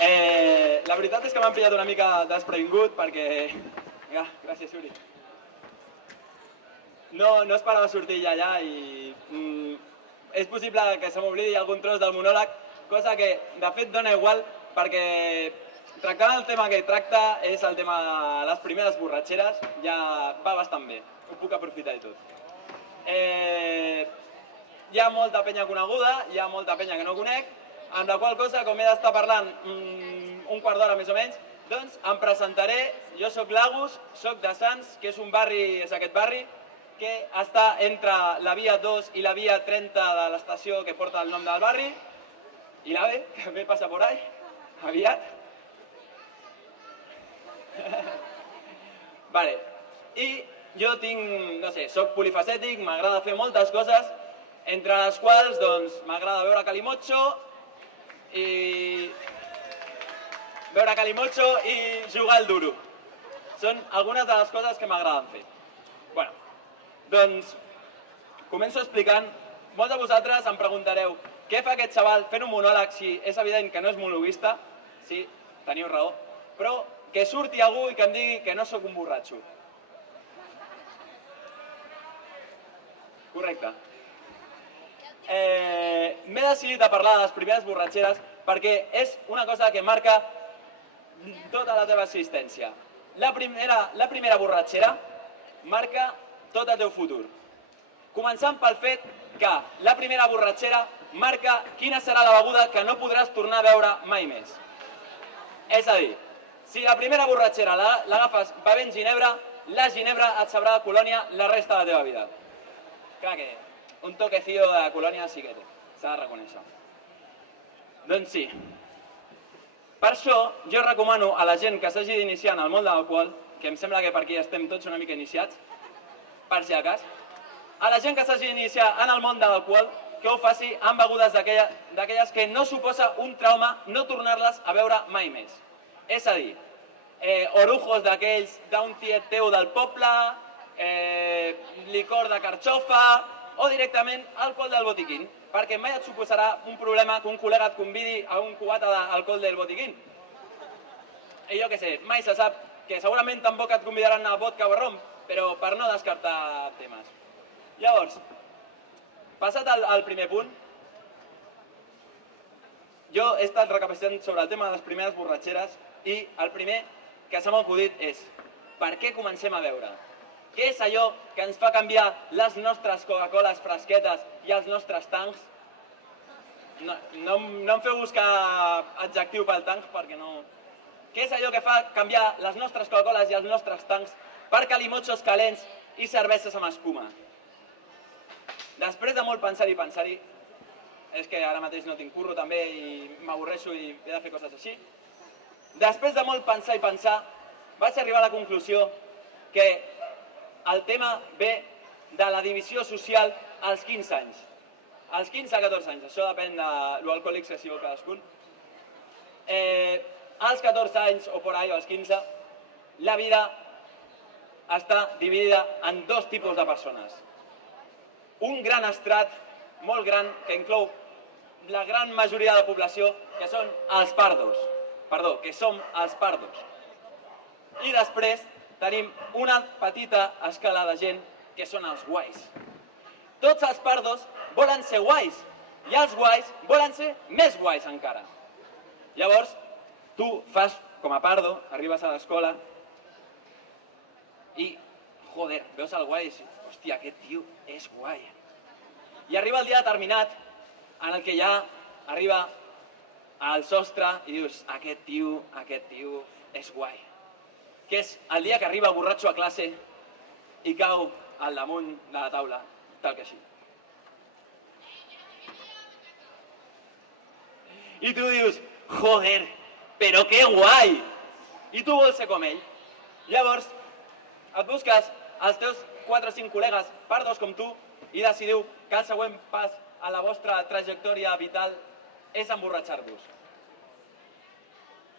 La veritat és que m'han pillat una mica desprevingut perquè... Gràcies, Uri. No esperava sortir allà i és possible que se m'oblidi algun tros del monòleg, cosa que de fet dona igual perquè tractant el tema que tracta és el tema de les primeres borratxeres, ja va bastant bé, ho puc aprofitar i tot. Hi ha molta penya coneguda, hi ha molta penya que no conec, amb la qual cosa, com he d'estar parlant un quart d'hora més o menys, doncs em presentaré. Jo soc Lagos, soc de Sants, que és un barri, és aquest barri, que està entre la via 2 i la via 30 de l'estació que porta el nom del barri, i l'AVE, que també passa por ahí, aviat. Vale. I jo tinc, no sé, soc polifacètic, m'agrada fer moltes coses, entre les quals, doncs, m'agrada veure Calimocho i jugar al duro. Són algunes de les coses que m'agraden fer. Bueno, doncs, començo explicant. Molts de vosaltres em preguntareu què fa aquest xaval fent un monòleg si és evident que no és monologuista. Sí, teniu raó. Però que surti algú i que em digui que no sóc un borratxo. Correcte. M'he decidit a parlar de les primeres borratxeres perquè és una cosa que marca tota la teva existència. La primera borratxera marca tot el teu futur. Començant pel fet que la primera borratxera marca quina serà la beguda que no podràs tornar a veure mai més. És a dir, si la primera borratxera l'agafes bevent ginebra, la ginebra et sabrà de colònia la resta de la teva vida. Clar que un toquecillo de colònia sí que té, s'ha de reconèixer. Doncs sí. Per això jo recomano a la gent que s'hagi d'iniciar en el món de l'alcohol, que em sembla que per aquí estem tots una mica iniciats, per si de cas, a la gent que s'hagi d'iniciar en el món de l'alcohol, que ho faci amb begudes d'aquelles que no suposa un trauma no tornar-les a veure mai més. És a dir, orujos d'aquells d'un tiet teu del poble, licor de carxofa o directament alcohol del botiquín, perquè mai et suposarà un problema que un col·lega et convidi a un cubata d'alcohol del botiquín. I jo què sé, mai se sap, que segurament tampoc et convidaran a vodka o rom, però per no descartar temes. Llavors, passat al primer punt, jo he estat recapacitant sobre el tema de les primeres borratxeres i el primer que se m'ha acudit és per què comencem a beure? Què és allò que ens fa canviar les nostres Coca-Coles fresquetes i els nostres tancs? No em feu buscar adjectiu pel tanc perquè no... Què és allò que fa canviar les nostres Coca-Coles i els nostres tancs per calimochos calents i cerveses amb escuma? Després de molt pensar-hi, és que ara mateix no tinc curro també i m'avorreixo i he de fer coses així, després de molt pensar, vaig arribar a la conclusió que el tema ve de la divisió social als 15 anys. Als 15 a 14 anys, això depèn de l'alcohòlic que sigo cadascun. Als 14 anys o por ahí, o als 15, la vida està dividida en dos tipus de persones. Un gran estrat, molt gran, que inclou la gran majoria de la població, que són els pardos. Perdó, que som els pardos. I després tenim una petita escala de gent que són els guais. Tots els pardos volen ser guais i els guais volen ser més guais encara. Llavors, tu fas com a pardo, arribes a l'escola i, joder, veus el guai i dius, hòstia, aquest tio és guai. I arriba el dia determinat en el que ja arriba al sostre i dius, aquest tio és guai. Que és el dia que arriba borratxo a classe i cau al damunt de la taula, tal que així. I tu dius, joder, però que guai! I tu vols ser com ell. Llavors, et busques els teus 4 o 5 col·legues pardos com tu i decidiu que el següent pas a la vostra trajectòria vital és emborratxar-vos.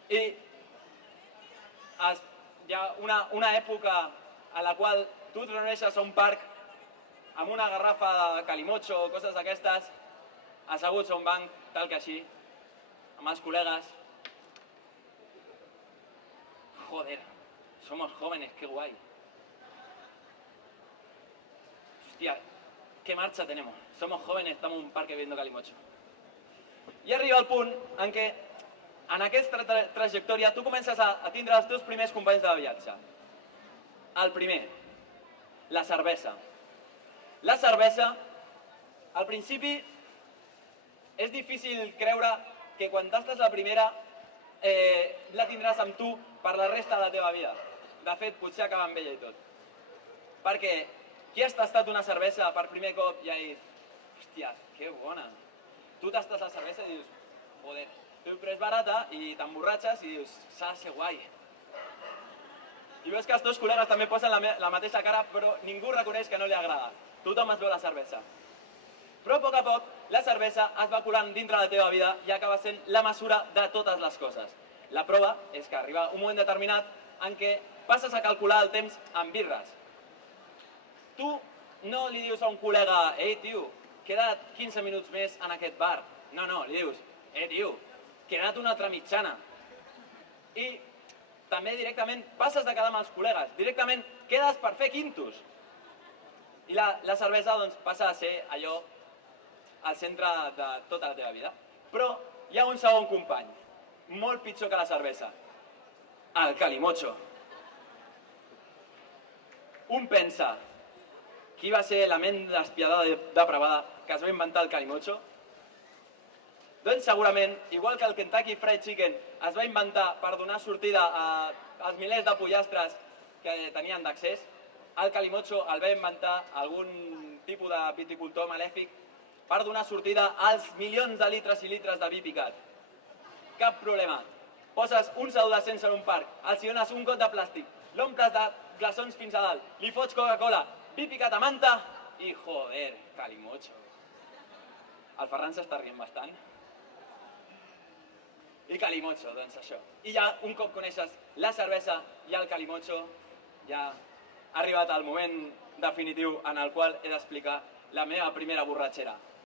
I hi ha una època en la qual tu et reuneixes a un parc amb una garrafa de calimocho o coses d'aquestes, asseguts a un banc, tal que així, amb els col·legues, joder, somos jóvenes, qué guay. Hostia, qué marcha tenemos. Somos jóvenes, estamos en un parque viendo Calimocho. I arriba el punt en què en aquesta trajectòria tu comences a tindre els teus primers companys de viatge. El primer, la cervesa. La cervesa, al principi, és difícil creure que quan tastes la primera la tindràs amb tu per la resta de la teva vida. De fet, potser acaba amb ella i tot. Perquè qui has tastat una cervesa per primer cop i ha dit hòstia, que bona. Tu tastes la cervesa i dius, joder, però és barata i t'emborratxes i dius, s'ha de ser guai. I veus que els teus col·legues també posen la mateixa cara, però ningú reconeix que no li agrada. Tothom es veu la cervesa. Però a poc, la cervesa es va colant dintre la teva vida i acaba sent la mesura de totes les coses. La prova és que arriba un moment determinat en què passes a calcular el temps amb birres. Tu no li dius a un col·lega, ei, tio, queda't 15 minuts més en aquest bar. No, li dius, tio, queda't una altra mitjana. I també directament passes de quedar amb els col·legues, directament quedes per fer quintos. I la cervesa doncs, passa a ser allò al centre de tota la teva vida. Però hi ha un segon company, molt pitjor que la cervesa, el Calimocho. Un pensa, qui va ser la ment despiadada i depravada que es va inventar el Calimocho? Doncs segurament, igual que el Kentucky Fried Chicken es va inventar per donar sortida als milers de pollastres que tenien d'accés, el Calimocho el va inventar algun tipus de viticultor malèfic per donar sortida als milions de litres i litres de vi picat. Cap problema. Poses uns adolescents en un parc, els dones un got de plàstic, l'omples de glaçons fins a dalt, li fots Coca-Cola, vi picat a manta i joder, Calimocho. El Ferran s'està rient bastant. I Calimocho, doncs això. I ja un cop coneixes la cervesa i el Calimocho, ja ha arribat el moment definitiu en el qual he d'explicar la meva primera borratxera.